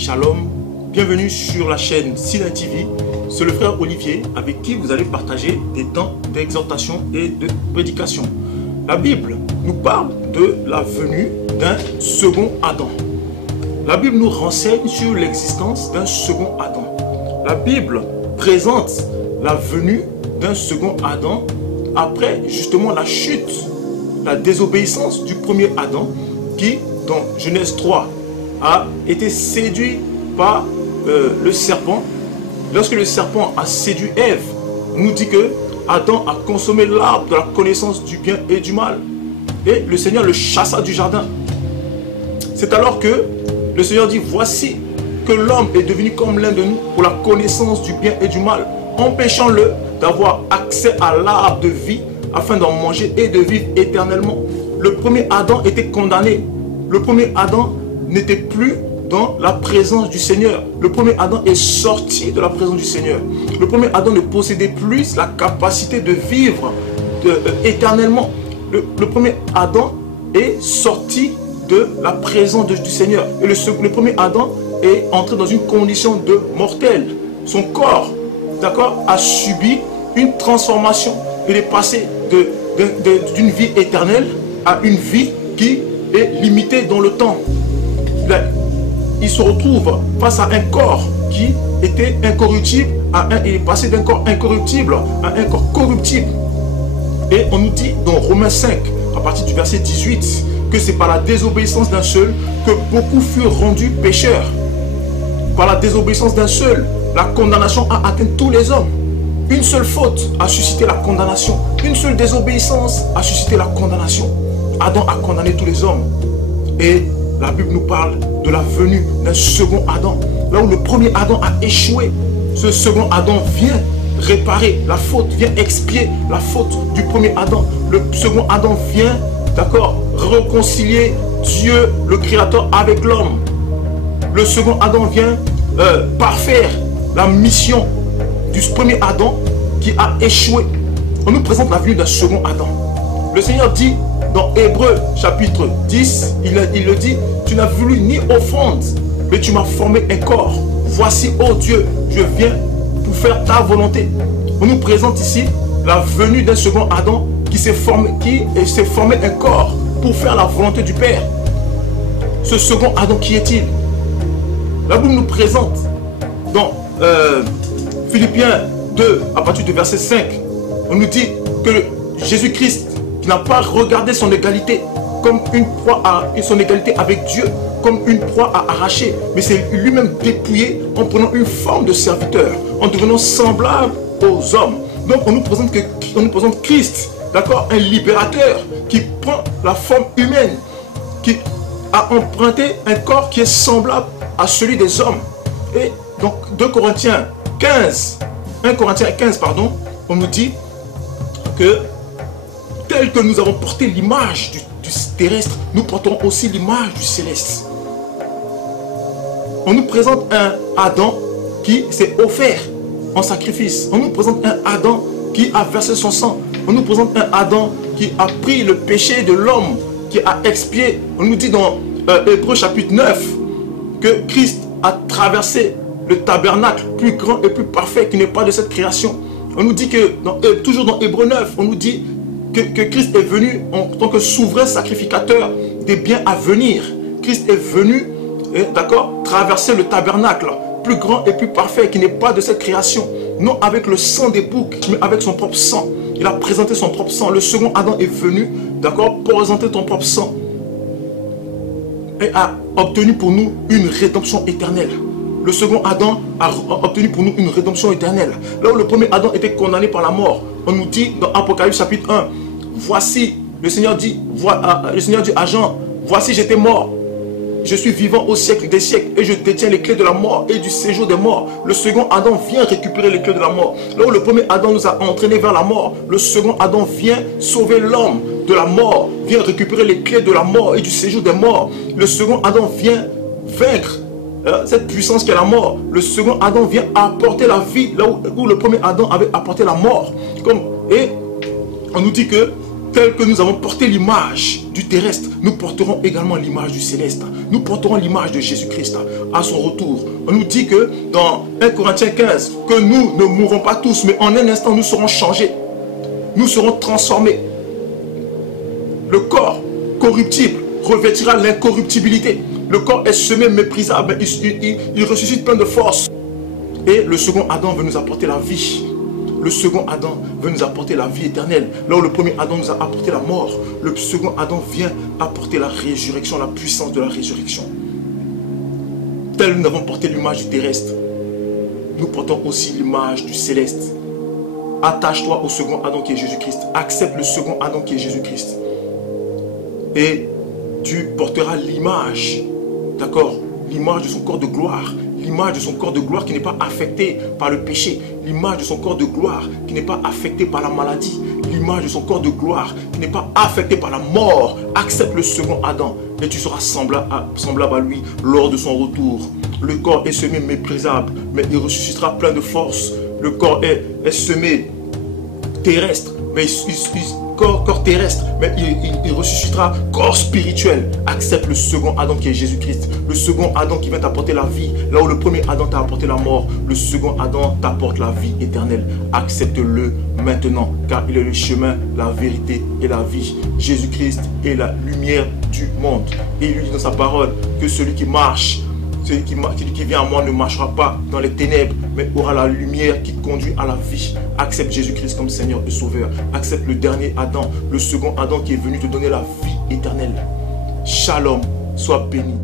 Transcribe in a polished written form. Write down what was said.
Shalom, bienvenue sur la chaîne Sinai TV. C'est le frère Olivier avec qui vous allez partager des temps d'exhortation et de prédication. La Bible nous parle de la venue d'un second Adam. La Bible nous renseigne sur l'existence d'un second Adam. La Bible présente la venue d'un second Adam après justement la chute, la désobéissance du premier Adam qui, dans Genèse 3, a été séduit par le serpent. Lorsque le serpent a séduit Ève, on nous dit que Adam a consommé l'arbre de la connaissance du bien et du mal. Et le Seigneur le chassa du jardin. C'est alors que le Seigneur dit, voici que l'homme est devenu comme l'un de nous pour la connaissance du bien et du mal, empêchant-le d'avoir accès à l'arbre de vie afin d'en manger et de vivre éternellement. Le premier Adam était condamné. Le premier Adam n'était plus dans la présence du Seigneur. Le premier Adam est sorti de la présence du Seigneur. Le premier Adam ne possédait plus la capacité de vivre éternellement. Le premier Adam est sorti de la présence du Seigneur. Et le premier Adam est entré dans une condition de mortel. Son corps, d'accord, a subi une transformation. Il est passé d'une vie éternelle à une vie qui est limitée dans le temps. Il se retrouve face à un corps qui était incorruptible, il est passé d'un corps incorruptible à un corps corruptible. Et on nous dit dans Romains 5, à partir du verset 18, que c'est par la désobéissance d'un seul que beaucoup furent rendus pécheurs. Par la désobéissance d'un seul, la condamnation a atteint tous les hommes. Une seule faute a suscité la condamnation. Une seule désobéissance a suscité la condamnation. Adam a condamné tous les hommes. Et la Bible nous parle de la venue d'un second Adam. Là où le premier Adam a échoué, ce second Adam vient réparer la faute, vient expier la faute du premier Adam. Le second Adam vient, d'accord, réconcilier Dieu, le Créateur, avec l'homme. Le second Adam vient parfaire la mission du premier Adam qui a échoué. On nous présente la venue d'un second Adam. Le Seigneur dit dans Hébreux chapitre 10, il le dit, tu n'as voulu ni offrande, mais tu m'as formé un corps. Voici, ô Dieu, je viens pour faire ta volonté. On nous présente ici la venue d'un second Adam qui s'est formé un corps pour faire la volonté du Père. Ce second Adam, qui est-il? La Bible nous présente dans Philippiens 2, à partir du verset 5, on nous dit que Jésus-Christ, qui n'a pas regardé son égalité comme une proie son égalité avec Dieu comme une proie à arracher, mais c'est lui-même dépouillé en prenant une forme de serviteur, en devenant semblable aux hommes. Donc on nous présente Christ, d'accord, un libérateur qui prend la forme humaine, qui a emprunté un corps qui est semblable à celui des hommes. Et donc 1 Corinthiens 15, pardon, on nous dit que tel que nous avons porté l'image du terrestre, nous portons aussi l'image du céleste. On nous présente un Adam qui s'est offert en sacrifice. On nous présente un Adam qui a versé son sang. On nous présente un Adam qui a pris le péché de l'homme, qui a expié. On nous dit dans Hébreux chapitre 9 que Christ a traversé le tabernacle plus grand et plus parfait qui n'est pas de cette création. On nous dit que, toujours dans Hébreux 9, on nous dit que Christ est venu en tant que souverain sacrificateur des biens à venir. Christ est venu, d'accord, traverser le tabernacle plus grand et plus parfait qui n'est pas de cette création. Non avec le sang des boucs, mais avec son propre sang. Il a présenté son propre sang. Le second Adam est venu, d'accord, pour présenter ton propre sang et a obtenu pour nous une rédemption éternelle. Le second Adam a obtenu pour nous une rédemption éternelle. Là où le premier Adam était condamné par la mort, on nous dit dans Apocalypse chapitre 1, voici, le Seigneur dit à Jean, voici j'étais mort, je suis vivant au siècle des siècles et je détiens les clés de la mort et du séjour des morts. Le second Adam vient récupérer les clés de la mort. Là où le premier Adam nous a entraînés vers la mort, le second Adam vient sauver l'homme de la mort, vient récupérer les clés de la mort et du séjour des morts. Le second Adam vient vaincre cette puissance qu'est la mort. Le second Adam vient apporter la vie là où le premier Adam avait apporté la mort. Et on nous dit que tel que nous avons porté l'image du terrestre, nous porterons également l'image du céleste. Nous porterons l'image de Jésus-Christ à son retour. On nous dit que dans 1 Corinthiens 15, que nous ne mourrons pas tous, mais en un instant nous serons changés. Nous serons transformés. Le corps corruptible revêtira l'incorruptibilité. Le corps est semé méprisable, il ressuscite plein de force. Et le second Adam veut nous apporter la vie. Le second Adam veut nous apporter la vie éternelle. Là où le premier Adam nous a apporté la mort, le second Adam vient apporter la résurrection, la puissance de la résurrection. Tel nous avons porté l'image du terrestre, nous portons aussi l'image du céleste. Attache-toi au second Adam qui est Jésus-Christ. Accepte le second Adam qui est Jésus-Christ. Et tu porteras l'image, d'accord, l'image de son corps de gloire. L'image de son corps de gloire qui n'est pas affecté par le péché. L'image de son corps de gloire qui n'est pas affecté par la maladie. L'image de son corps de gloire qui n'est pas affecté par la mort. Accepte le second Adam et tu seras semblable à lui lors de son retour. Le corps est semé méprisable, mais il ressuscitera plein de force. Le corps est semé terrestre, mais corps terrestre, mais il ressuscitera corps spirituel. Accepte le second Adam qui est Jésus-Christ. Le second Adam qui vient t'apporter la vie. Là où le premier Adam t'a apporté la mort, le second Adam t'apporte la vie éternelle. Accepte-le maintenant, car il est le chemin, la vérité et la vie. Jésus-Christ est la lumière du monde. Et il lui dit dans sa parole que celui qui marche, celui qui vient à moi ne marchera pas dans les ténèbres, mais aura la lumière qui conduit à la vie. Accepte Jésus-Christ comme Seigneur et Sauveur. Accepte le dernier Adam, le second Adam qui est venu te donner la vie éternelle. Shalom, sois béni.